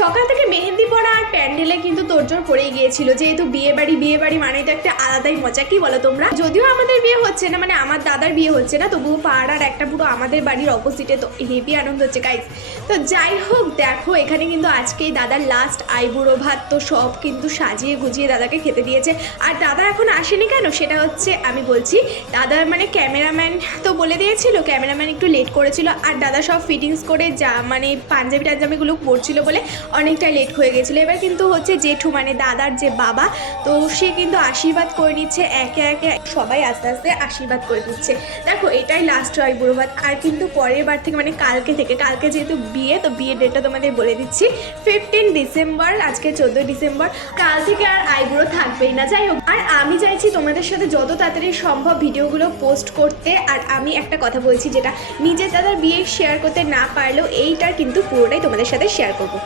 সকাল থেকে মেহেন্দি পড়া আর প্যান্ডেলে কিন্তু তোড়জোড় পড়েই গিয়েছিল, যেহেতু বিয়ে বাড়ি মানে তো একটা আলাদাই মজা, কি বলো তোমরা? যদিও আমাদের বিয়ে হচ্ছে না, মানে আমার দাদার বিয়ে হচ্ছে না, তবুও পাড়ার একটা পুরো আমাদের বাড়ির অপোজিটে, তো হেভি আনন্দ হচ্ছে গাইস। তো যাই হোক, দেখো এখানে কিন্তু আজকেই দাদার লাস্ট আইবুড়ো ভাত, তো সব কিন্তু সাজিয়ে গুজিয়ে দাদাকে খেতে দিয়েছে। আর দাদা এখন আসেনি কেন সেটা হচ্ছে আমি বলছি, দাদার মানে ক্যামেরাম্যান তো বলে দিয়েছিল, ক্যামেরাম্যান একটু লেট করেছিল, আর দাদা সব ফিটিংস করে যা মানে পাঞ্জাবি টাঞ্জাবিগুলো পরছিল বলে অনেকটা লেট হয়ে গেছিলো। এবার কিন্তু হচ্ছে জেঠু মানে দাদার যে বাবা, তো সে কিন্তু আশীর্বাদ করে নিচ্ছে, একে একে সবাই আস্তে আস্তে আশীর্বাদ করে দিচ্ছে। দেখো এটাই লাস্ট আইবুড়ো ভাত। আর কিন্তু পরের বার থেকে মানে কালকে থেকে, কালকে যেহেতু বিয়ে, তো বিয়ের ডেটটা তোমাদের বলে দিচ্ছি 15 ডিসেম্বর, আজকে 14 ডিসেম্বর, কাল থেকে আর আইবুড়ো থাকবেই না। যাই হোক, আর আমি চাইছি তোমাদের সাথে যত তাড়াতাড়ি সম্ভব ভিডিওগুলো পোস্ট করতে। আর আমি একটা কথা বলছি, যেটা নিজের দাদার বিয়ে শেয়ার করতে না পারলেও এইটার কিন্তু পুরোটাই তোমাদের সাথে শেয়ার করবো।